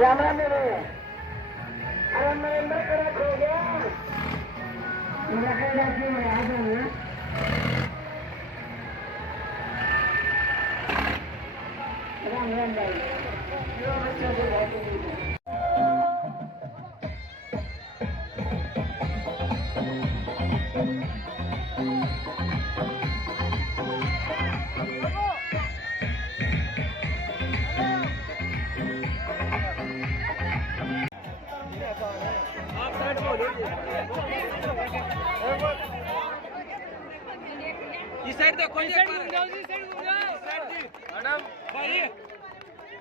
राम राम मेरे अरे नरेंद्र कड़क हो गया मेरा कहना क्यों है आ जाना राम राम भाई बच्चों से बहुत इस साइड देखो इस साइड घूम जाओ इस साइड घूम जाओ मैडम भाई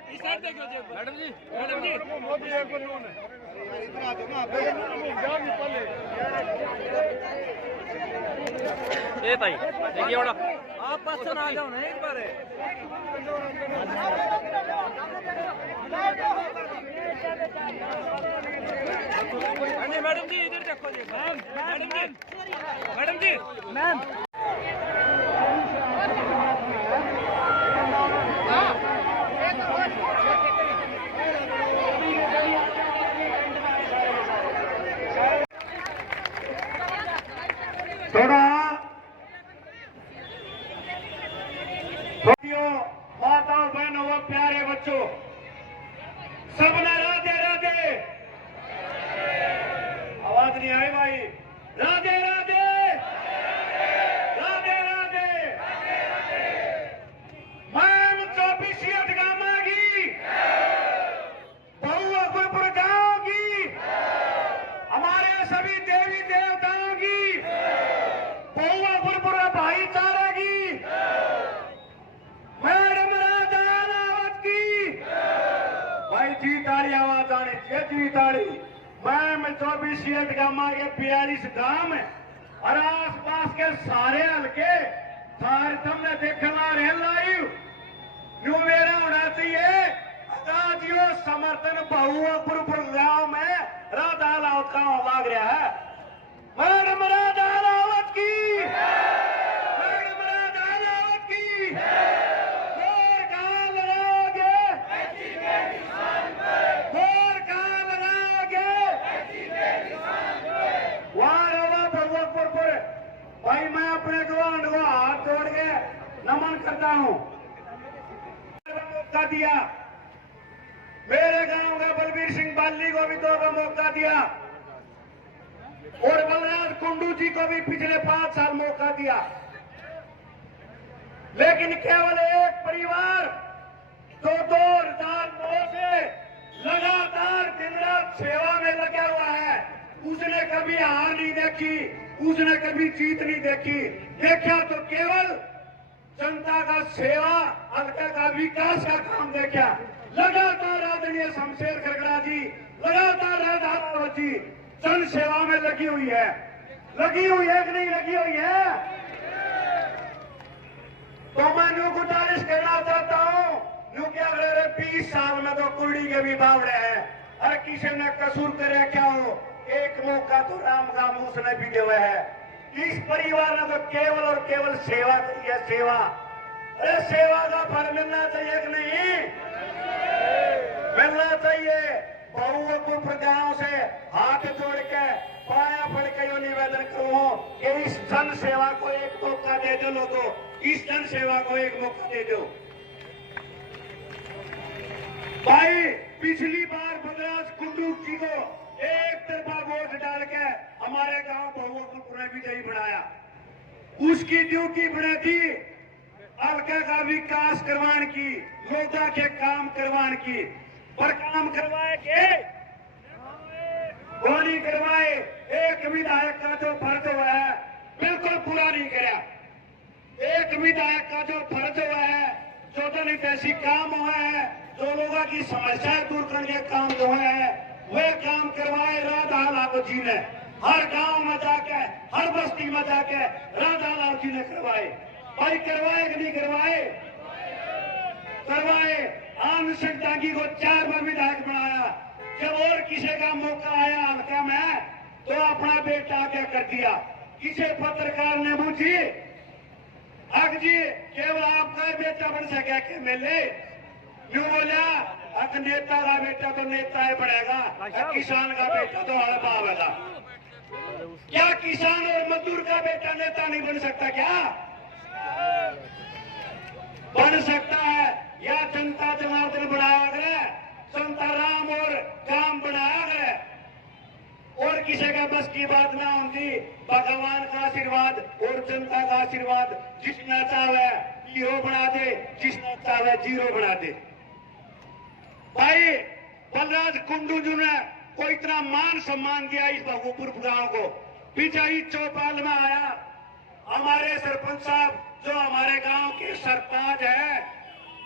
इस साइड देखो जी मैडम जी मोदी एक कानून है इधर आ जाओ ना जाओ नहीं पहले ए भाई देखिए बड़ा आप पास से आ जाओ ना एक बार अरे मैडम जी इधर देखो जी मैडम जी मैम थोड़ा माताओं बहनों व प्यारे बच्चों सबने राधे राधे आवाज नहीं आई भाई राधे राधे राधे राधे मैम 24 गामा की बहुआ गुरपुर गांव की हमारे सभी देवी देवताओं की बहुआ गुरपुरा भाईचारे की मैडम राजा रावत की भाई जी ताड़ी आवाज आनी चाहिए जी ताड़ी मैम 24 गामा के 42 गांव है और आस पास के सारे हल्के सारे तुमने देखना रहे लाइव न्यू मेरा होना चाहिए दादियों समर्थन बहुआ गुरपुर गांव में राधा रावत का लाग रहा है मैडम राधा रावत की मैडम राधा रावत की और कहाँ लगाओगे और कहाँ लगाओगे वहां भगवतपुर पर भाई मैं अपने गवांड को हाथ जोड़ के नमन करता हूँ मौका दिया मेरे गांव के बलबीर सिंह बाली को भी 2 बार मौका दिया और बलराज कुंडू जी को भी पिछले 5 साल मौका दिया लेकिन केवल एक परिवार जो 2009 से लगातार दिन रात सेवा में लगा हुआ है उसने कभी हार नहीं देखी उसने कभी जीत नहीं देखी देखा तो केवल जनता का सेवा हल्का का विकास का काम देखा लगातार आदरणीय शमशेर खरगड़ा जी लगातार राधा रावत जी जन सेवा में लगी हुई है कि नहीं लगी हुई है तो मैं न्यू गुजारिश करना चाहता हूँ न्यू के अगले 20 साल में तो कुड़ी के भी बावड़े हैं हर किसी ने कसूर करे क्या हो एक मौका तो राम का उसने भी दिया है इस परिवार ने तो केवल और केवल सेवा की है सेवा अरे सेवा का फल मिलना चाहिए कि नहीं मिलना चाहिए बहुपुर गांव से हाथ जोड़ के पाया पड़ के यो निवेदन करूं कि इस जन सेवा को एक मौका दे दो लोगों इस जन सेवा को एक मौका दे दो भाई पिछली बार बलराज कुंडू जी को एक तरफा वोट डाल के हमारे गांव बहुपुर में विजयी बनाया उसकी ड्यूटी बने थी हल्के का विकास करवाने की लोगों के काम करवाने की पर काम करवाए के वो नहीं करवाए एक विधायक का जो फर्ज हुआ है बिल्कुल पूरा नहीं कराया एक विधायक का जो फर्ज हुआ है जो तो नहीं ऐसी काम हुआ है जो लोगों की समस्याएं दूर करने के काम जो है वे काम करवाए राधा लाल जी ने हर गांव में जाके हर बस्ती में जाके राधा लाल जी ने करवाए भाई करवाए कि नहीं करवाए करवाए आम सिंह तांगी को 4 बार विधायक बनाया जब और किसी का मौका आया हल्का में तो अपना बेटा क्या कर दिया किसी पत्रकार ने पूछी अग जी केवल आपका बेटा बन सके के मेले यूं बोला अक नेता का बेटा तो नेता ही पड़ेगा, किसान का बेटा तो हड़ पावेगा। क्या किसान और मजदूर का बेटा नेता नहीं बन सकता? क्या बन सकता है? या जनता जनार्दन बनाया गया, संता राम और काम बनाया गया, और किसी का बस की बात ना होती। भगवान का आशीर्वाद और जनता का आशीर्वाद, जिसना चाहे हीरो बना दे, जिसना चाहे जीरो बना दे। भाई बलराज कुंडू जी ने को इतना मान सम्मान दिया इस भगोपुर गांव को। बिचाई चौपाल में आया हमारे सरपंच साहब, जो हमारे गांव के सरपंच है,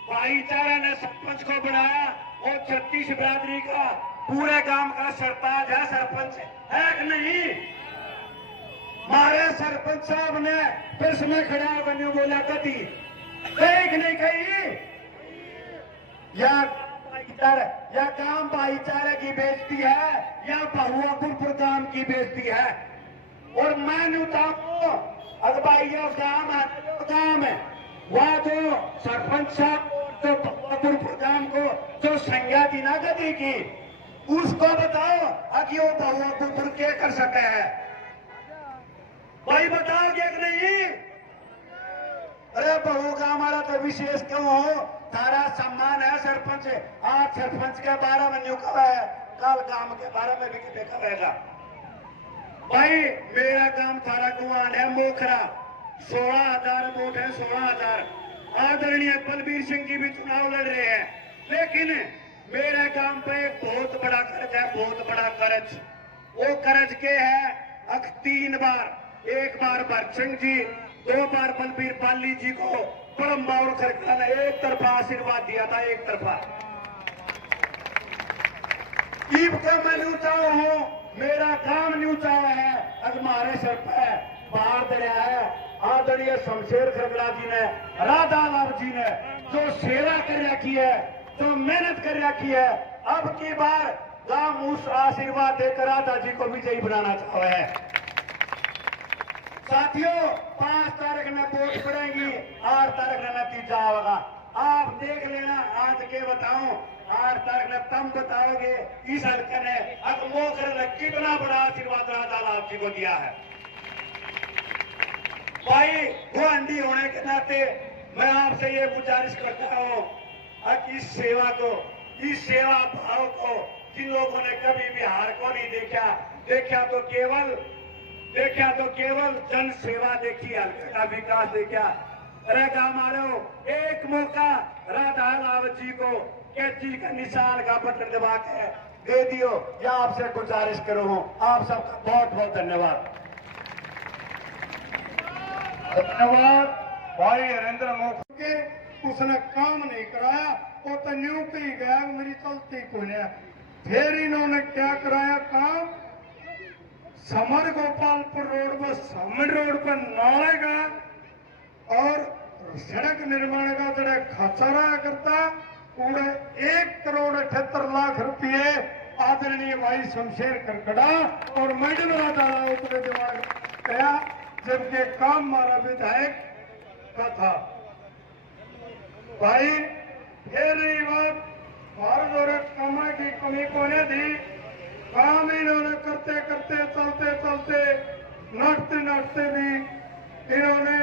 भाईचारा ने सरपंच को बनाया, और 36 बिरादरी का पूरे गांव का सरपंच है, सरपंच है कि नहीं? हमारे सरपंच साहब ने प्रेस में खड़ा बनो बोला कभी कही कि नहीं कही? या काम भाईचारे की बेइज्जती है, या बहुआपुर गांव की बेइज्जती है। और मैं बताऊं, अगर भाई ये काम है, वह जो सरपंच साहब जो बहुआपुर गांव को जो संज्ञा दी ना गति की, उसको बताओ कि वो बहुआपुर क्या कर सके है? भाई बताओ क्या नहीं? अरे बहू का हमारा तो विशेष क्यों हो? तारा सम्मान है सरपंच। आज सरपंच के बारे में न्यू कहा है, कल काम के बारे में भी देखा रहेगा। भाई मेरा काम थारा कुआन है मोखरा, 16,000 वोट है, 16,000। आदरणीय बलबीर सिंह जी भी चुनाव लड़ रहे हैं, लेकिन मेरे काम पे एक बहुत बड़ा कर्ज है, बहुत बड़ा कर्ज। वो कर्ज के है 3 बार, एक बार भरत जी, 2 बार बलबीर पाली जी को परमबाउर सरकार ने एक तरफा आशीर्वाद दिया था, एक तरफा। ईब का मैं न्यूचा हूं, मेरा काम न्यूचा है। अब हमारे सर पे बाहर दरिया है, आदरणीय शमशेर खरगड़ा जी ने, राधा लाल जी ने जो सेवा कर रखी है, जो मेहनत कर रखी है, अब की बार गांव उस आशीर्वाद देकर राधा जी को विजयी बनाना चाहता है। साथियों 5 तारीख में वोट पड़ेगी, 8 तारीख में नतीजा होगा। आप देख लेना, आज के बताऊं, 8 तारीख में तुम बताओगे इस हल्के ने अब मोकर ने कितना बड़ा आशीर्वाद राधा लाल जी को दिया है। भाई गुआंढी होने के नाते मैं आपसे ये गुजारिश करता हूं, इस सेवा को, इस सेवा भाव को, जिन लोगों ने कभी बिहार को नहीं देखा तो केवल जन सेवा देखी, हल्के का विकास देखा। अरे गांव एक मौका राधा लाल जी को कैची का निशान का बटन दबा के दे दियो, या आपसे गुजारिश करो। आप सबका बहुत बहुत धन्यवाद। धन्यवाद भाई हरेंद्र मोख के, उसने काम नहीं कराया, वो तो न्यू कही गया मेरी चलती को नहीं। फिर इन्होंने क्या कराया काम? समर गोपालपुर रोड पर, समर रोड पर नाले का और सड़क निर्माण का जरा खर्चा रहा करता, पूरे 1,78,00,000 रुपये आदरणीय भाई शमशेर खरगड़ा और मैडम राधा उपरे दिमाग गया, जबकि काम हमारा विधायक का था। भाई फिर रही बात भारत और कमा की कमी को नहीं दी, काम इन्होंने करते करते चलते नाटते भी इन्होंने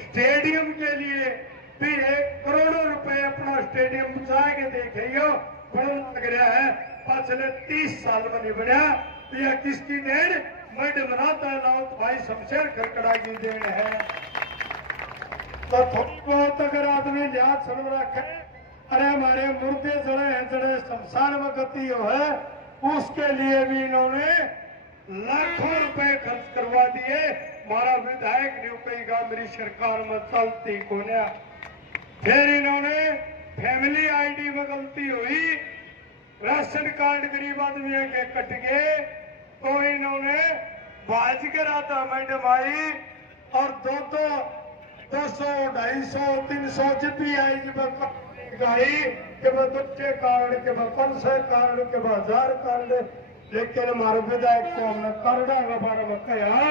स्टेडियम के लिए भी 1 करोड़ रुपए अपना स्टेडियम बचा के देखियो, बड़ा लग रहा है। पिछले 30 साल में नहीं बढ़ा, तो यह किसकी देन? मैडम राधा लाल भाई शमशेर खरगड़ा की देन है। तो थोड़ी बहुत अगर आदमी लिहाज सड़व रखे, अरे हमारे मुर्दे जड़े शमशान में गति हो है, उसके लिए भी इन्होंने लाखों रुपए खर्च करवा दिए। हमारा विधायक ने कहेगा मेरी सरकार में चलती को नहीं। फिर इन्होंने फैमिली आईडी में गलती हुई, राशन कार्ड गरीब आदमियों के कट गए, तो इन्होंने बाज करा था मैडम आई, और 200, 250, 300 जितनी आई गाड़ी के बाद बच्चे कार्ड के बाद 500 कार्ड के बाद 1000 कार्ड। लेकिन हमारे विधायक को हमने कार्डा के बारे में कहा,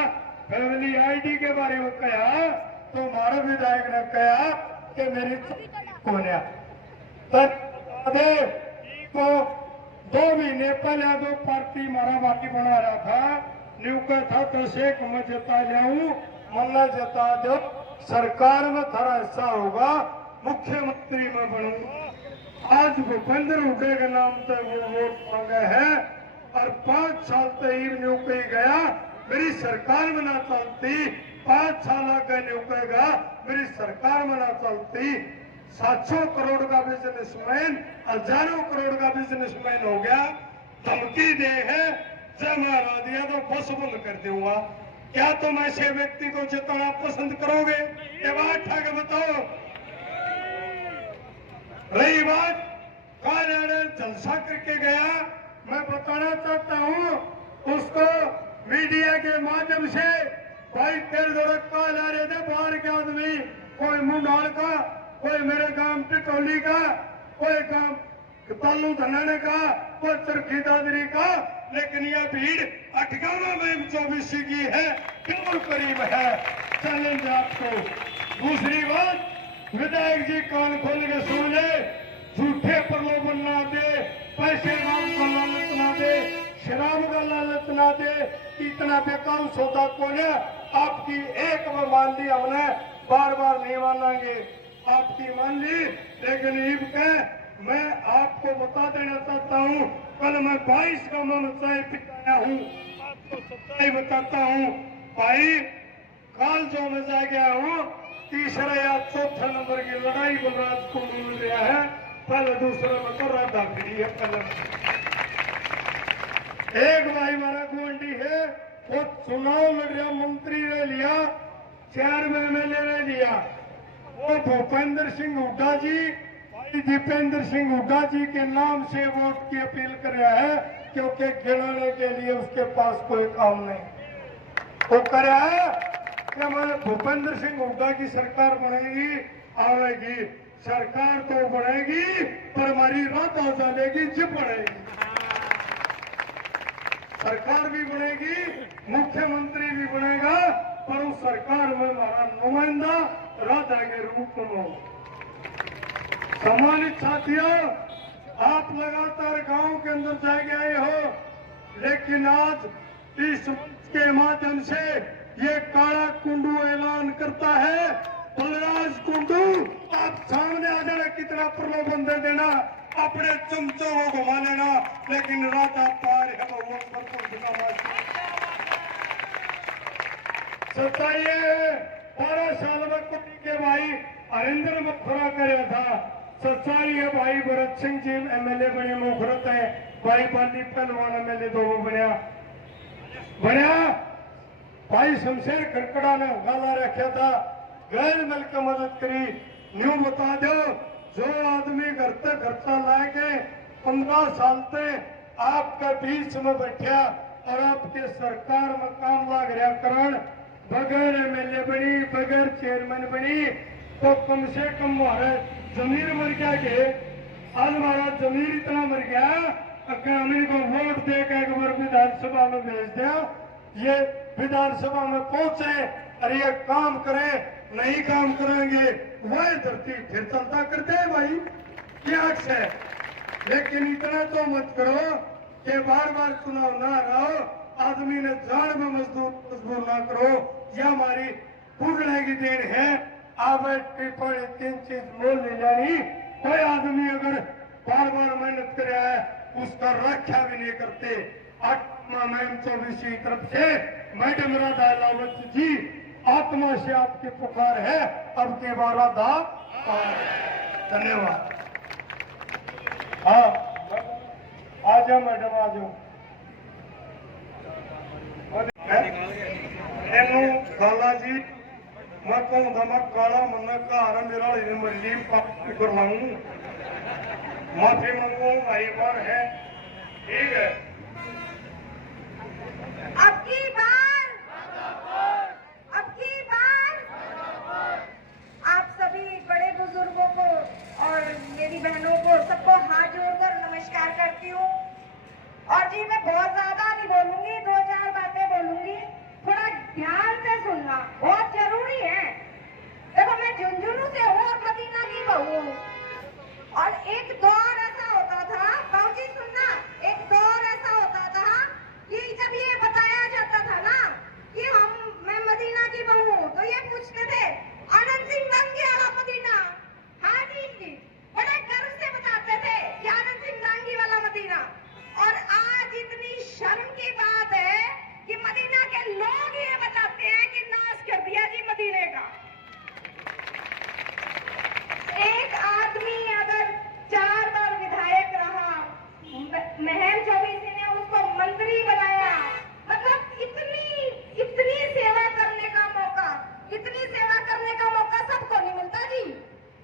फैमिली आईडी के बारे में कहा, तो हमारे विधायक ने कहा कि मेरी कौन है तो 2 महीने पहले दो पार्टी मारामारी बना रहा था, न्यू का था 10-1 मैं जता जाऊं, मल्ला जता दो, सरकार में थारा हिस्सा होगा, मुख्यमंत्री में बनूंगा। आज भूपेंद्र हुड्डा के नाम से वो वोट मांगे है और 5 साल तक न्यू कही गया मेरी सरकार में ना चलती, 5 साल आगे न्यू कहेगा मेरी सरकार में ना चलती। 700 करोड़ का बिजनेसमैन हजारों करोड़ का बिजनेसमैन हो गया, धमकी दे है जब मैं हरा दिया तो बस बंद कर दूंगा। क्या तुम ऐसे व्यक्ति को जिताना पसंद करोगे? ये बात ठाके बताओ। रही बात कार्यालय जलसा करके गया, मैं बताना चाहता हूं उसको मीडिया के माध्यम से, भाई तेरे द्वारा कॉल आ रहे थे बाहर के आदमी, कोई मुंडाल का, कोई मेरे गांव टिटोली का, कोई गांव तालू धनाने का, कोई चरखी दादरी का, लेकिन यह भीड़ अठगामा में 24 की है, बिल्कुल करीब है। चैलेंज आपको। दूसरी बात, विधायक जी कान खोल के सुन ले, झूठे प्रलोभन ना दे, पैसे नाम का लालच ना दे, शराब का लालच ना दे, इतना बेकार सौदा कौन है? आपकी एक में मान ली हमने, बार बार नहीं मानेंगे, आपकी मान ली, लेकिन ईब के मैं आपको बता देना चाहता हूँ, कल मैं 22 गांवों में चाय पिटाया हूँ, आपको सच्चाई बताता हूँ भाई। काल जो में जा गया हूँ, तीसरा या चौथा नंबर की लड़ाई बलराज को मिल रहा है, पहले दूसरे में तो राधा खड़ी है। कलम एक भाई हमारा गोंडी है, वो चुनाव लड़ रहा, मंत्री ने लिया, चेयरमैन एमएलए ने लिया, वो भूपेंद्र सिंह हुड्डा जी, भाई दीपेंद्र सिंह हुड्डा जी के नाम से वोट की अपील कर रहा है, क्योंकि गिराने के लिए उसके पास कोई काम नहीं। वो कर रहा है कि मैं भूपेंद्र सिंह हुड्डा की सरकार बनेगी, आवेगी, सरकार तो बनेगी पर हमारी रात आ जाएगी, जिप बनेगी, सरकार भी बनेगी, मुख्यमंत्री भी बनेगा, पर उस सरकार में हमारा नुमाइंदा राजा के रूप में हो। सम्मानित साथियों, आप लगातार गांव के अंदर जाके आए हो, लेकिन आज इस मंच के माध्यम से ये काला कुंडू ऐलान करता है, बलराज कुंडू आप सामने आ जाना, कितना प्रलोभन दे देना, अपने चमचों को घुमा लेना, लेकिन राजा पार है वो सच्चाई है। 12 साल में कुटी के भाई हरिंदर मथुरा कराया था, सच्चाई है भाई भरत सिंह जी एमएलए बने, मुखरत है भाई बाली पहलवान एमएलए 2 बनया, भाई शमशेर खड़कड़ा ने गाला रखा था, गैर मिल के मदद करी। न्यू बता दो, जो आदमी घर तक खर्चा लाके 15 साल से आपके बीच में बैठा और आपके सरकार में काम लाग रहा करण, बगैर एमएलए बनी, बगैर चेयरमैन बनी, तो कम से कम हमारे जमीर मर गया के, आज हमारा जमीर इतना मर गया, अगर हम इनको वोट दे के एक बार विधानसभा में भेज दिया, ये विधानसभा में पहुंचे और ये काम करें, नहीं काम करेंगे वह धरती फिर चलता करते हैं भाई, क्या है। लेकिन इतना तो मत करो कि बार बार चुनाव ना रहो, आदमी ने जान में मजबूर ना करो, यह हमारी पूर्ण की देन है। आप टिप्पणी 3 चीज मोल ले जानी, कोई आदमी अगर बार बार मेहनत कर रहा है उसका रक्षा भी नहीं करते। आत्मा मैम 24 की तरफ से मैडम राधा लावत जी, आत्मा से आपकी पुकार है, अब के बार राधा। धन्यवाद। हाँ आ जाओ मैडम, आ जाओ। काला जी मैं कहूँ था, मैं काला मन घर मेरा मर्जी कर लाऊं, माफी मांगू, भाई बार है, ठीक है। अब की बार आप सभी बड़े बुजुर्गों को और मेरी बहनों को सबको हाथ जोड़कर नमस्कार करती हूँ। और जी मैं बहुत ज्यादा नहीं बोलूंगी, 2-4 बातें बोलूंगी, थोड़ा ध्यान से सुनना, बहुत जरूरी है। देखो मैं झुंझुनू से हूँ और मदीना की बहू हूँ, और एक दौर ऐसा होता था ये पूछते थे आनंद सिंह दांगी वाला मदीना। हाँ जी, बड़े गर्व से बताते थे कि आनंद सिंह दांगी वाला मदीना। और आज इतनी शर्म की बात है कि मदीना के लोग ये बताते हैं कि नाश कर दिया जी मदीने का। एक आदमी अगर 4 बार विधायक रहा, महम चौबीसी ने उसको मंत्री बनाया, मतलब इतनी सेवा करने का मौका, इतनी सेवा करने का मौका सबको नहीं मिलता जी।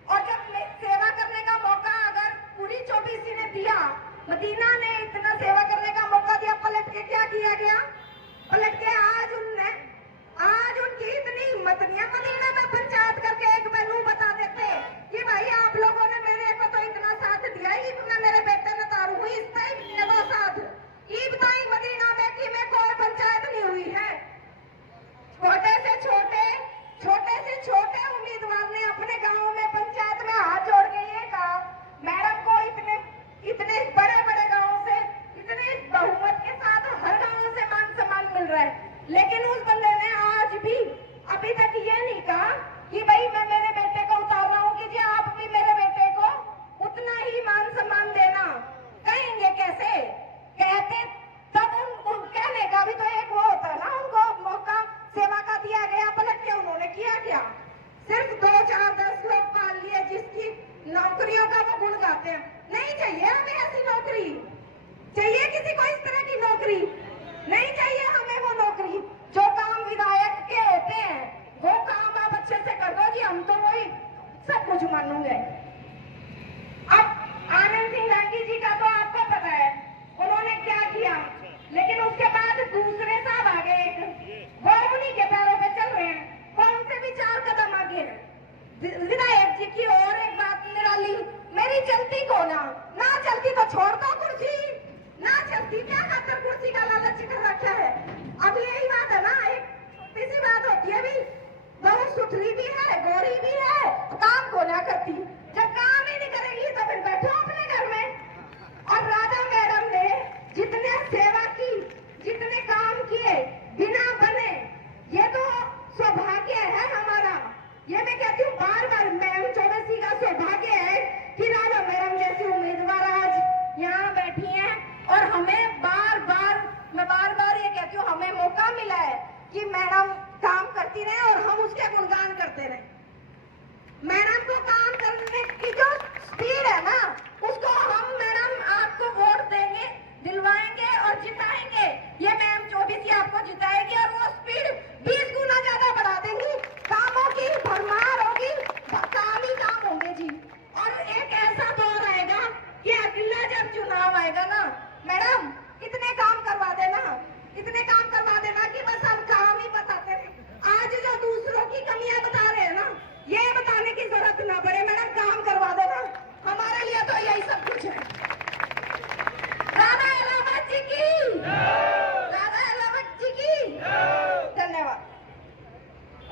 और जब सेवा करने का मौका अगर पूरी चौबीसी ने दिया, मदीना ने इतना सेवा करने का मौका दिया, पलट के क्या किया गया? पलट के आज उनकी इतनी हिम्मत नहीं है मदीना में पंचायत करके एक मेनू बता देते कि भाई आप लोगों ने मेरे को तो इतना साथ दिया, इतना मेरे बेटे ने तारू हुई, इसका ही साथ ई बताई मदीना में कि में कोई पंचायत नहीं हुई है। छोटे से छोटे उम्मीदवार ने अपने गांव में पंचायत में हाथ जोड़ के ये कहा, मैडम को इतने बड़े गांव से इतने बहुमत के साथ हर गांव से मान सम्मान मिल रहा है, लेकिन उस बंदे ने आज भी अभी तक ये नहीं कहा कि भाई मैं मेरे बेटे को उतार रहा हूँ कि जी आप भी मेरे बेटे को उतना ही मान सम्मान देना। कहेंगे कैसे? कहते तब उन कहने का भी तो एक वो होता है ना, उनको मौका सेवा का दिया गया, पलट के उन्होंने किया क्या? सिर्फ 2, 4, 10 लोग पाल लिए जिसकी नौकरियों का वो गुण गाते हैं। नहीं चाहिए हमें ऐसी नौकरी, चाहिए किसी को इस तरह की नौकरी नहीं चाहिए हमें। वो नौकरी जो काम विधायक के होते हैं वो काम आप अच्छे से कर दो जी, हम तो वही सब कुछ मानूंगे। अब आनंद सिंह दांगी जी का तो आपको पता है उन्होंने क्या किया, लेकिन उसके बाद दूसरे साहब आ गए, वो उन्हीं के पैरों पे चल रहे हैं, कौन से भी 4 कदम आगे हैं। विधायक जी की और एक बात निराली, मेरी चलती को ना चलती तो छोड़ दो कुर्सी, ना चलती क्या खातर कुर्सी का लालच कर रखा है। अब यही बात है ना, एक छोटी सी बात होती है, भी बहुत सुथरी भी है, गोरी भी है, काम को ना करती। जब काम ही नहीं करेगी तो फिर बैठो अपने घर में। और राधा मैडम ने जितने सेवा की, जितने काम किए बिना बने, ये तो सौभाग्य है हमारा। ये मैं कहती हूँ बार मैम चौबीसी का सौभाग्य है कि राधा मैडम जैसी उम्मीदवार आज यहाँ बैठी हैं और हमें मैं बार बार ये कहती हूँ हमें मौका मिला है कि मैडम काम करती रहे और हम उसके गुणगान करते रहे। मैडम को काम करने की जो स्पीड है ना, उसको हम मैडम आपको वोट देंगे, दिलवाएंगे और जिताएंगे। ये मैम चौबीसी आपको जिताएगी और वो स्पीड 20 गुना ज्यादा बढ़ा देंगी, कामों की भरमार होगी, काम ही काम होंगे जी। और एक ऐसा दौर आएगा कि अगला जब चुनाव आएगा ना, मैडम इतने काम करवा देना कि बस हम काम ही बताते रहे। आज जो दूसरों की कमियां बता रहे हैं ना, ये बताने की जरूरत ना पड़े, मैडम काम करवा देना, हमारे लिए तो यही सब कुछ है। राधा इलाहाबाद जी की, राधा इलाहाबाद जी की धन्यवाद।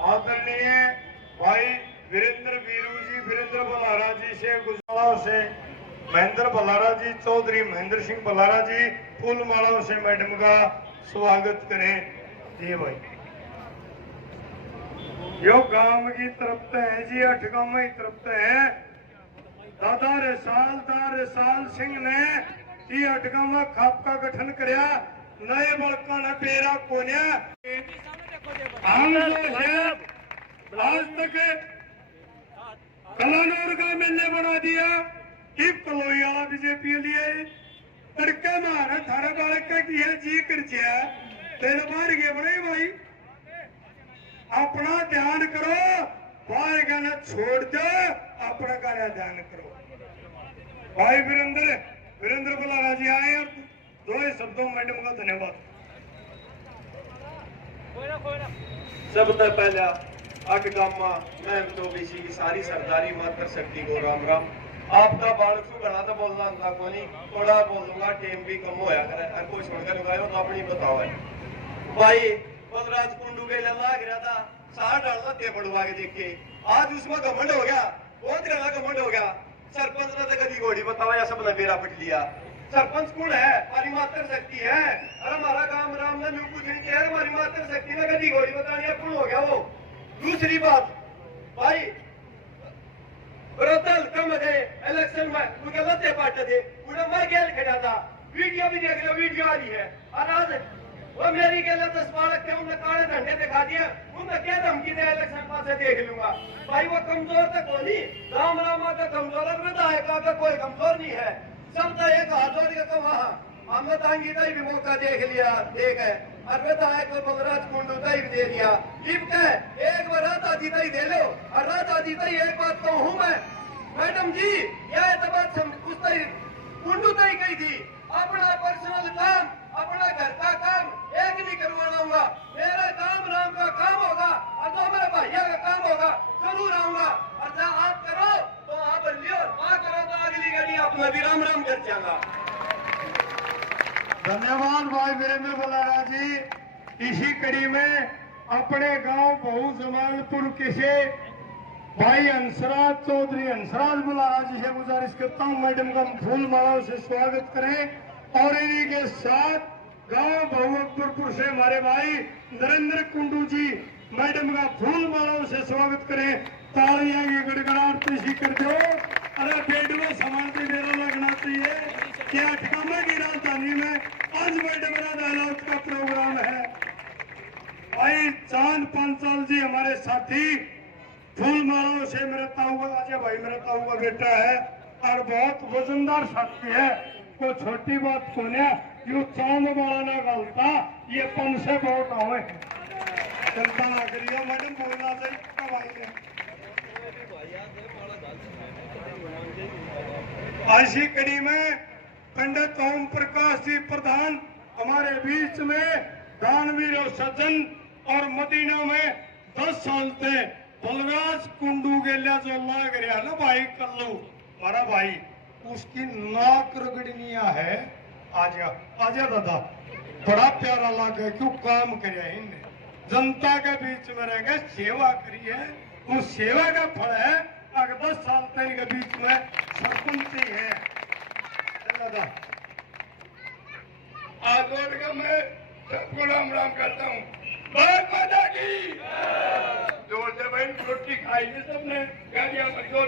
आदरणीय भाई वीरेंद्र वीरू जी, वीरेंद्र बल्लारा जी से गुजरात से महेंद्र बल्लारा जी, चौधरी महेंद्र सिंह बल्लारा जी, फूल मालाओं से मैडम का स्वागत करें। जी भाई यो गांव की तरफ है जी, 8 गांव की तरफ है। दादा रसाल सिंह ने ये 8 गांव खाप का गठन करया, नए बड़का ने पेरा कोन्या। हम जो है आज तक कलानौर का मेले बना दिया, कलोई वाला बीजेपी लिए तड़के मारे थारे बालक की है जी कर तेरे बाहर गए बड़े भाई, अपना ध्यान करो, बाहर गाना छोड़ दो, अपना गाना ध्यान करो। भाई वीरेंद्र बल्लारा जी आए और 2 शब्दों मैडम का धन्यवाद। सबसे पहला 8 गामा मैम चौबीसी की सारी सरदारी मात्र शक्ति को राम राम। आपका बालक सु घना तो बोलना होता को नहीं, थोड़ा बोल दूंगा, टेम भी कम होया करे, हर कोई छोड़कर लगायो तो अपनी बताओ है। भाई बलराज कुंडू के लाग रहा था, 60 डालना थे बढ़वा के देख के, आज उसमें घमंड हो गया, बहुत ज्यादा घमंड हो गया। सरपंच ने तो कदी घोड़ी बतावा या सब ने बेरा पट लिया। सरपंच कौन है? हमारी मात्र शक्ति है। अरे हमारा काम राम ने न्यू कुछ नहीं किया, हमारी मात्र शक्ति ने कदी घोड़ी बतानी है, कौन हो गया वो? दूसरी बात भाई बरतल कम दे इलेक्शन में मुझे लते पाट दे उन्हें मैं गेल खड़ा था वीडियो भी देख लो वीडियो आ रही है और आज वो मेरी गेल 10 बालक थे उन्हें काले झंडे दिखा दिया उन्हें क्या धमकी दे इलेक्शन पास से देख लूंगा भाई वो कमजोर तक हो नहीं राम रामा का कमजोर है विधायक का कोई कमजोर नहीं है सब तो एक हाथ जोड़ के वहां हमने तांगी का भी मौका देख लिया देख है और विधायक को बलराज कुंडू का भी दे दिया लिप का एक बार रात आदि ही दे लो और रात आदि ही एक बात कहूँ मैं मैडम जी यह तो बात उस कुंडू तय कही थी अपना पर्सनल काम अपना घर का काम एक नहीं करवाना होगा मेरा काम राम का काम होगा और जो मेरे भैया का काम होगा जरूर आऊंगा और जब आप करो तो आप लियो ना करो तो अगली घड़ी अपना भी राम राम कर जाएगा। धन्यवाद भाई वीरेंद्र बुलारा जी। इसी कड़ी में अपने गांव बहु जमालपुर के से भाई हंसराज चौधरी हंसराज बुलारा जी से गुजारिश करता हूं मैडम का फूल मालाओं से स्वागत करें और इन्हीं के साथ गांव बहु अकबरपुर से हमारे भाई नरेंद्र कुंडू जी मैडम का फूल मालाओं से स्वागत करें। तालियां की गड़गड़ाहट सी कर दो। अरे बेडवा समाज से मेरा लगना चाहिए क्या ठिकाना की राजधानी में आज मैडम अदालत का प्रोग्राम है। भाई चांद पांचाल जी हमारे साथी फूल मालाओं से मेरे ताऊ का अजय भाई मेरे ताऊ का बेटा है और बहुत वजनदार साथी है कोई छोटी बात को यू चांद वाला ना गलता ये पन से बहुत आवे चिंता ना करिए मैडम बोलना चाहिए भाई ऐसी कड़ी में पंडित ओम प्रकाश जी प्रधान हमारे बीच में दानवीर और सज्जन और मदीना में 10 साल से बलराज कुंडू गेलिया जो लाग रहा ना भाई कल्लू हमारा भाई उसकी नाक रगड़निया है आजा दादा बड़ा प्यारा लगा क्यों काम करे इनने जनता के बीच में रह गए सेवा करी है उस सेवा का फल है अगर 10 साल तक के बीच में सरपंच ही है दादा आज का मैं सबको राम राम करता हूँ भारत माता की जोर से भाई रोटी खाई है सबने गाड़ियां पर जोर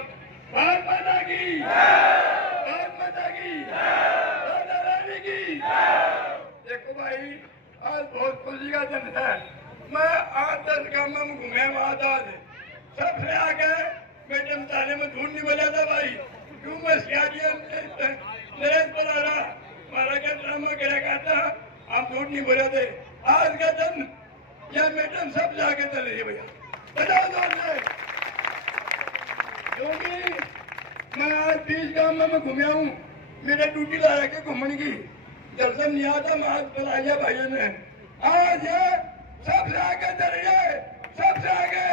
भारत माता की भारत माता की राधा रानी की। देखो भाई आज बहुत खुशी का दिन है मैं 8-10 गांव में घूमे वहां सबसे आगे मैडम ताले में ढूंढ नहीं बजा था भाई क्यों मैं सियादिया नरेश बोला रहा हमारा क्या ड्रामा करा था आप ढूंढ नहीं बोले थे आज का दिन या मैडम सब जाके चले रही भैया बता दो क्योंकि मैं आज 20 गांव में घूमया हूँ मेरे ड्यूटी ला के घूमने की दर्शन नहीं आता मैं आज बुला लिया भाइयों ने आज सबसे आगे चलिए सबसे आगे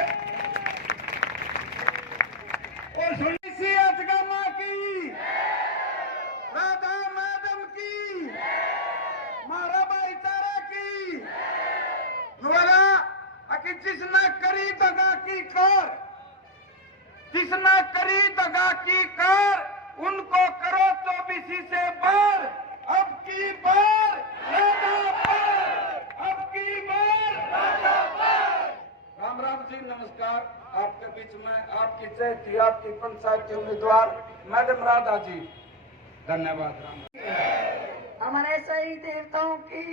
और सुनिए अजगमा की राधा मैडम की मारा भाईचारा की द्वारा जिसने करी दगा की कर जिसने करी दगा की कर उनको करो 24 से बार अब की बार राधा पार अब की बार राधा पार। राम राम जी नमस्कार। आपके बीच में आपकी जय थी आपकी पंचायत के उम्मीदवार मैडम राधा जी धन्यवाद। राम हमारे सही देवताओं की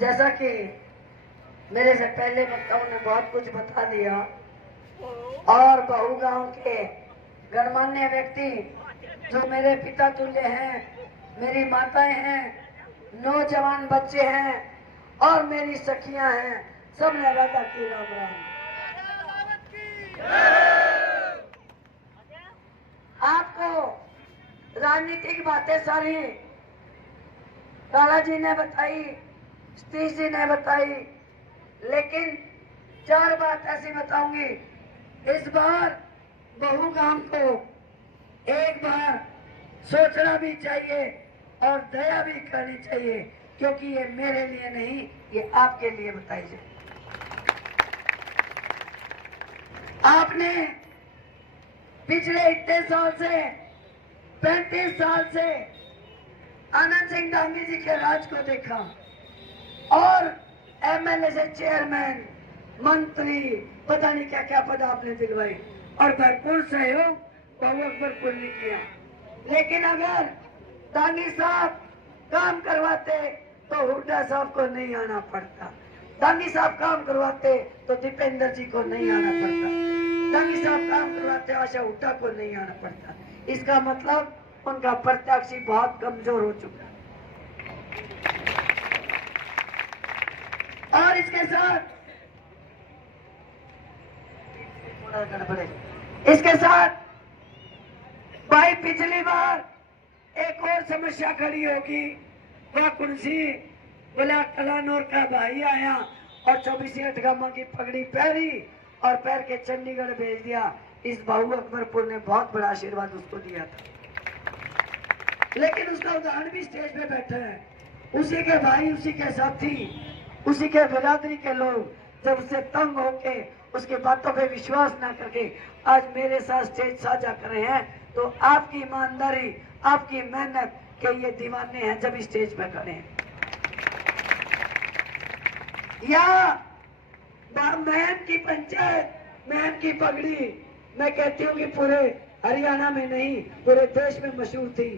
जैसा कि मेरे से पहले वक्ताओं ने बहुत कुछ बता दिया और बहु गांव के गणमान्य व्यक्ति जो मेरे पिता तुल्य हैं मेरी माताएं हैं नौजवान बच्चे हैं और मेरी सखियां हैं सब ने राधा की राम राम। आपको राजनीतिक बातें सारी लाला जी ने बताई सतीश जी ने बताई लेकिन 4 बात ऐसी बताऊंगी इस बार बहु गांव को एक बार सोचना भी चाहिए और दया भी करनी चाहिए क्योंकि ये मेरे लिए नहीं ये आपके लिए बताई जाए। आपने पिछले इतने साल से 35 साल से आनंद सिंह डांगी जी के राज को देखा और एमएलए से चेयरमैन मंत्री, पता नहीं क्या क्या पद आपने दिलवाए और भरपूर सहयोग बहु अकबरपुर ने किया। लेकिन अगर दानी साहब काम करवाते तो हुड्डा साहब को नहीं आना पड़ता, दानी साहब काम करवाते तो दीपेंद्र जी को नहीं आना पड़ता, दानी साहब काम करवाते आशा हुड्डा को नहीं आना पड़ता। इसका मतलब उनका प्रत्याशी बहुत कमजोर हो चुका है। और इसके साथ भाई पिछली बार एक और समस्या खड़ी होगी, वह कुर्सी बोला कलानौर का भाई आया और 24 अठगामा की पगड़ी पहनी और पैर के चंडीगढ़ भेज दिया। इस बाबू अकबरपुर ने बहुत बड़ा आशीर्वाद उसको दिया था, लेकिन उसका उदाहरण भी स्टेज पे बैठा है। उसी के भाई, उसी के साथी, उसी के बिरादरी के लोग जब उससे तंग होके उसके बातों पे विश्वास ना करके आज मेरे साथ स्टेज साझा कर रहे हैं, तो आपकी ईमानदारी, आपकी मेहनत के ये दीवाने हैं जब स्टेज पे खड़े हैं। या महम की पंचायत, महम की पगड़ी, मैं कहती हूँ कि पूरे हरियाणा में नहीं पूरे देश में मशहूर थी।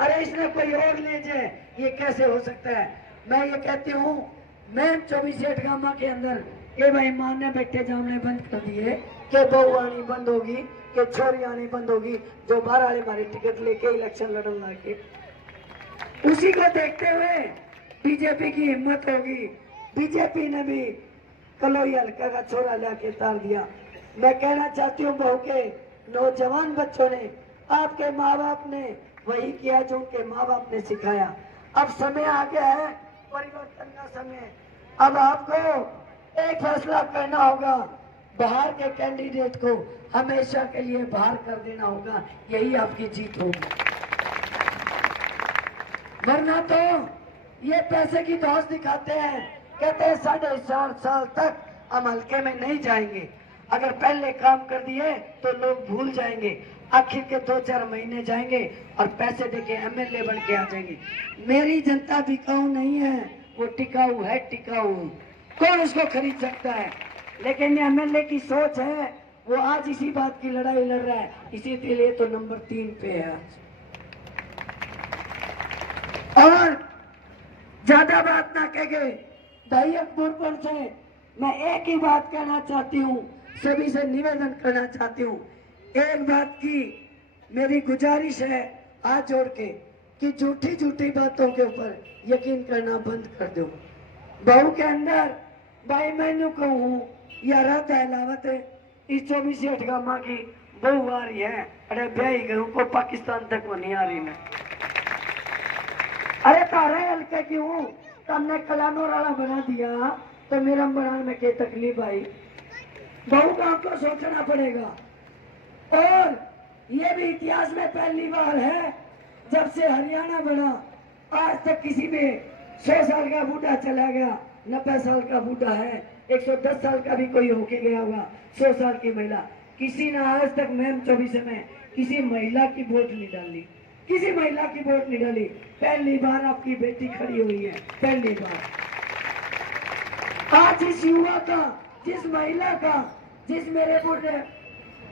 अरे इसने कोई और ले जाए, ये कैसे हो सकता है? मैं ये कहती हूँ महम 24 अठगामा के अंदर ये भाई मां ने बेटे जामने बंद कर दिए कि बहू आनी बंद होगी, कि छोरी आनी बंद होगी, जो बाहर वाले हमारी टिकट लेके इलेक्शन लड़न लाके। उसी को देखते हुए बीजेपी की हिम्मत होगी, बीजेपी ने भी कलोई हल्का का छोरा लाके तार दिया। मैं कहना चाहती हूँ बहू के नौजवान बच्चों ने, आपके माँ बाप ने वही किया जो उनके माँ बाप ने सिखाया। अब समय आ गया है परिवर्तन का समय। अब आपको एक फैसला करना होगा, बाहर के कैंडिडेट को हमेशा के लिए बाहर कर देना होगा, यही आपकी जीत होगी। वरना तो ये पैसे की धौंस दिखाते हैं, कहते हैं 4.5 साल तक हम हल्के में नहीं जाएंगे, अगर पहले काम कर दिए तो लोग भूल जाएंगे, आखिर के 2-4 महीने जाएंगे और पैसे देके एमएलए बन के आ जाएंगे। मेरी जनता बिकाऊ नहीं है, वो टिकाऊ है, टिकाऊ। कौन उसको खरीद सकता है? लेकिन एमएलए की सोच है, वो आज इसी बात की लड़ाई लड़ रहा है, इसीलिए तो नंबर 3 पे है आज। और ज्यादा बात ना कहे, भाई अकबरपुर से मैं एक ही बात कहना चाहती हूँ, सभी से निवेदन करना चाहती हूँ। एक बात की मेरी गुजारिश है हाथ जोड़ के कि झूठी झूठी बातों के ऊपर यकीन करना बंद कर दो। बहू के अंदर भाई मैंने कहूँ या रात अलावत इस 24 अठगामा की बहू आ रही है। अरे ब्याही गहू को पाकिस्तान तक वो नहीं आ रही मैं। अरे तारे हल्के क्यों तुमने कलानौर वाला बना दिया तो मेरा बनाने में क्या तकलीफ आई? बहू का आपको सोचना पड़ेगा। और ये भी इतिहास में पहली बार है जब से हरियाणा बना आज तक किसी में 100 साल का बूढ़ा चला गया, 90 साल का बूढ़ा है, 110 साल का भी कोई होके गया होगा, 100 साल की महिला, किसी ने आज तक मैम 24 में किसी महिला की वोट नहीं डाली, किसी महिला की वोट नहीं डाली। पहली बार आपकी बेटी खड़ी हुई है, पहली बार। आज इस युवा का, जिस महिला का, जिस मेरे बूढ़े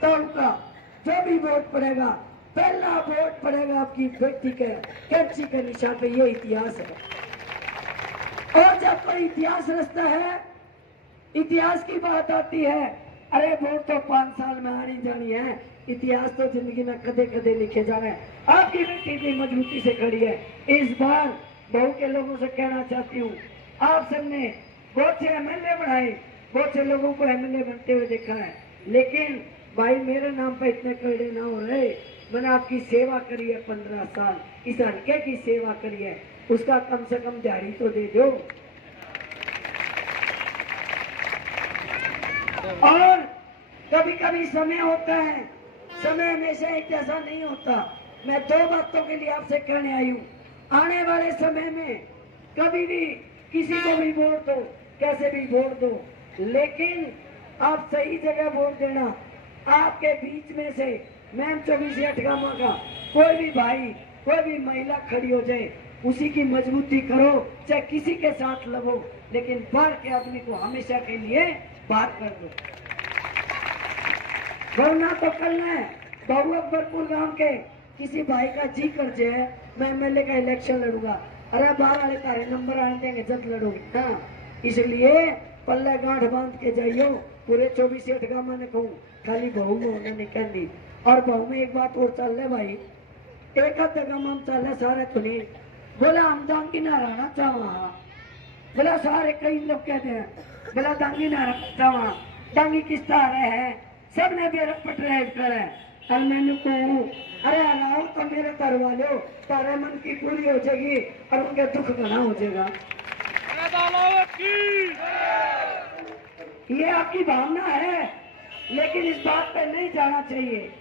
ताऊ का जो भी वोट पड़ेगा, पहला वोट पड़ेगा आपकी बेटी के कैंची के निशान पे। ये इतिहास है। और जब कोई इतिहास रचता है, इतिहास की बात आती है, अरे वोट तो 5 साल में आनी जानी है, इतिहास तो जिंदगी में कदे कदे लिखे जाने। आपकी बेटी भी मजबूती से खड़ी है। इस बार बहू के लोगों से कहना चाहती हूँ, आप सबने बहुत से एमएलए बनाए, बहुत से लोगों को एमएलए बनते हुए देखा है, लेकिन भाई मेरे नाम पे इतने कड़े ना हो रहे। मैंने आपकी सेवा करी है 15 साल, इस हल्के की सेवा करी है, उसका कम से कम दिहाड़ी तो दे दो। और कभी कभी समय होता है, समय हमेशा एक जैसा नहीं होता। मैं 2 बातों के लिए आपसे कहने आई हूँ। आने वाले समय में कभी भी किसी को भी वोट दो, कैसे भी वोट दो, लेकिन आप सही जगह वोट देना। आपके बीच में से मैम 24 अठगामा का कोई भी भाई, कोई भी महिला खड़ी हो जाए, उसी की मजबूती करो, चाहे किसी के साथ लगो, लेकिन बाहर के आदमी को हमेशा के लिए बात कर दो। वरना तो कल मैं बहु अकबरपुर गांव के किसी भाई का जी कर जाए मैं एमएलए का इलेक्शन लड़ूंगा। अरे बाहर वाले तारे नंबर आने देंगे जब लड़ूंगी हाँ। इसलिए पल्ले गांठ बांध के जाइयो। पूरे 24 गांव ने कहूँ खाली बहू में होने नहीं कहती। और बहू में एक बात और चल रहे भाई, एक हद तक हम चल रहे सारे तो नहीं बोला हम दांगी ना रहना चाहवा। बोला सारे कई लोग कहते हैं बोला दांगी ना रहना चाहवा, दांगी किस तरह है, सबने मेरे पटरे करे। और मैंने कहूँ अरे अलाउ तो मेरे तरवा लो, तारे मन की पूरी हो जाएगी और उनके दुख घना हो जाएगा। ये आपकी भावना है, लेकिन इस बात पे नहीं जाना चाहिए।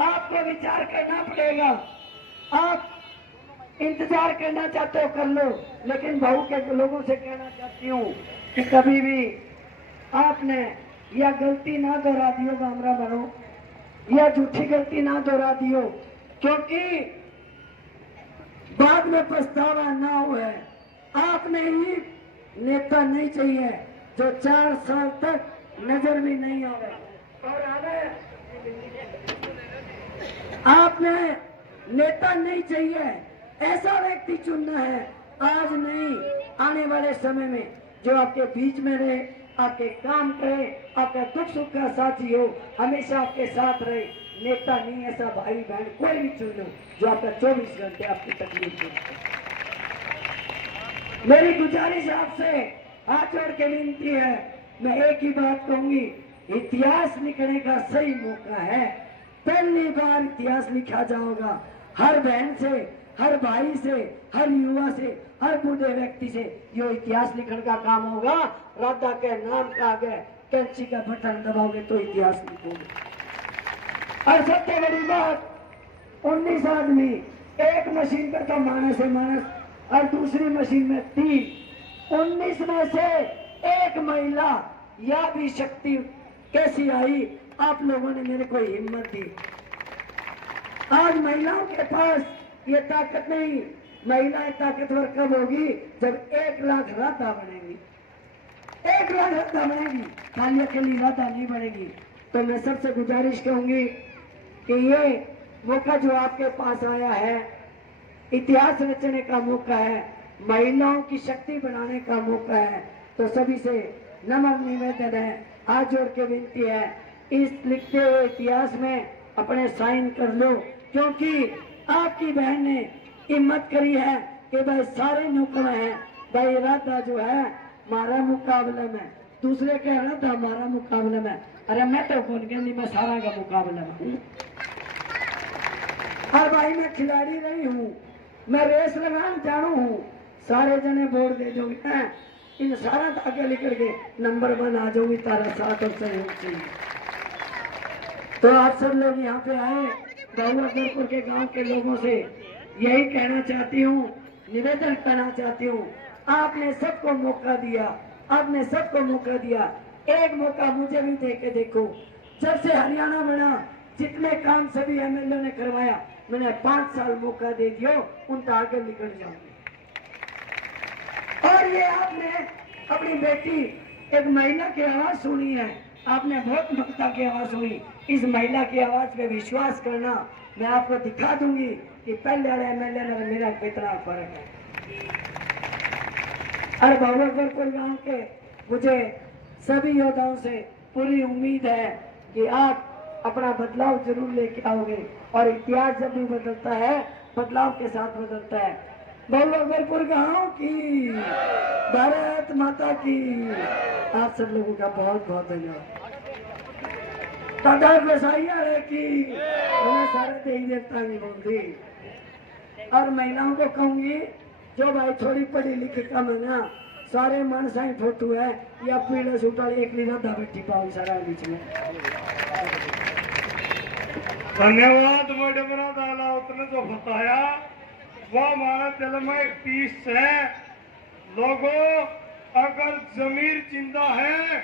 आपको विचार करना पड़ेगा। आप इंतजार करना चाहते हो कर लो, लेकिन बहू के लोगों से कहना चाहती हूँ कि कभी भी आपने यह गलती ना दोहरा दियो गामरा बनो, या झूठी गलती ना दोहरा दियो, क्योंकि बाद में पछतावा ना हो। आपने ही नेता नहीं चाहिए जो 4 साल तक नजर भी नहीं आवे और आवे। आपने नेता नहीं चाहिए, ऐसा व्यक्ति चुनना है आज नहीं आने वाले समय में जो आपके बीच में रहे, आपके काम करे, आपका दुख सुख का साथी हो, हमेशा आपके साथ रहे। नेता नहीं, ऐसा भाई बहन कोई भी चुन लो जो आपका 24 घंटे आपकी तकलीफ में। मेरी गुजारिश आपसे हाथ जोड़ के विनती है, मैं एक ही बात कहूंगी, इतिहास लिखने का सही मौका है। पहली बार इतिहास लिखा जाएगा। हर बहन से, हर भाई से, हर युवा से, हर बूढ़े व्यक्ति से जो इतिहास लिखने का काम होगा। राधा के नाम का आगे कैंची का बटन दबाओगे तो इतिहास लिखोगे। और सबसे बड़ी बात, 19 आदमी एक मशीन पर तो मानस है मानस, और दूसरी मशीन में 3, 19 में से एक महिला, यह भी शक्ति कैसी आई? आप लोगों ने मेरे को हिम्मत दी। आज महिलाओं के पास ये ताकत नहीं। महिलाएं ताकतवर कब होगी? जब 1 लाख राधा बनेगी। 1 लाख राधा बनेगी, खाली अकेली राधा नहीं बनेगी। तो मैं सबसे गुजारिश करूंगी कि ये मौका जो आपके पास आया है, इतिहास रचने का मौका है, महिलाओं की शक्ति बनाने का मौका है। तो सभी से नम्र निवेदन है, हाथ जोड़ के विनती है, इस लिखते हुए इतिहास में अपने साइन कर लो, क्योंकि आपकी बहन ने हिम्मत करी है कि भाई सारे नौकर हैं, भाई राधा जो है मारा मुकाबले में, दूसरे कह रहा था हमारा मुकाबले में। अरे मैं तो कौन कहती, मैं सारा का मुकाबले में हूँ। और भाई मैं खिलाड़ी रही हूँ, मैं रेस लगाना जानू हूँ। सारे जने वोट दे दोगे, इन सारा आगे लेकर के नंबर 1 आ जाऊंगी तारा साथ और सहयोग से। तो आप सब लोग यहाँ पे आए, बहुअकबरपुर के गांव के लोगों से यही कहना चाहती हूँ, निवेदन करना चाहती हूँ, आपने सबको मौका दिया, आपने सबको मौका दिया। एक मौका मुझे भी दे के देखो। जब से हरियाणा बना, जितने काम सभी एमएलए ने करवाया, मैंने 5 साल मौका दे दियो, उनका आगे निकल जाऊंगी। और ये आपने अपनी बेटी एक महिला की आवाज सुनी है, आपने बहुत ममता की आवाज सुनी। इस महिला की आवाज पे विश्वास करना, मैं आपको दिखा दूंगी कि पहले वाले एमएलए ने मेरा कितना फर्क है। और बहुअकबरपुर गांव के मुझे सभी योद्धाओं से पूरी उम्मीद है कि आप अपना बदलाव जरूर लेके आओगे, और इतिहास जब भी बदलता है, बदलाव के साथ बदलता है। बहुअकबरपुर गांव की, भारत माता की। आप सब लोगों का बहुत बहुत धन्यवाद। दादा बसाइया है कि मैंने सारे देवी देवता की बोल दी। और महिलाओं को कहूंगी, जो भाई थोड़ी पढ़ी लिखी कम है ना, सारे मनसाई फोटो है या पीले सूट वाली एक राधा बैठी पाओ सारा बीच में। धन्यवाद मैडम राधा, उसने जो बताया वो हमारा दिल में एक पीस है। लोगों, अगर जमीर जिंदा है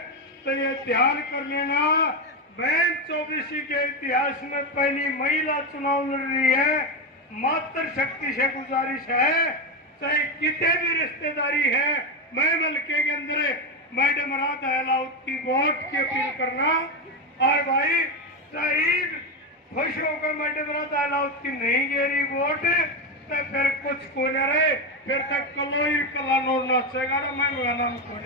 तो ये ध्यान कर लेना, बहन 24 के इतिहास में पहली महिला चुनाव लड़ रही है। मातृ शक्ति से गुजारिश है, चाहे कितने भी रिश्तेदारी है, मैं मलके के अंदर मैडम राधा अलाउत की वोट की अपील करना। और भाई शहीद खुश होकर मैडम राधा अलाउत की नहीं गेरी वोट तो फिर कुछ को न रहे, फिर तक कलोई कला नोर नाचेगा ना मैं नाम को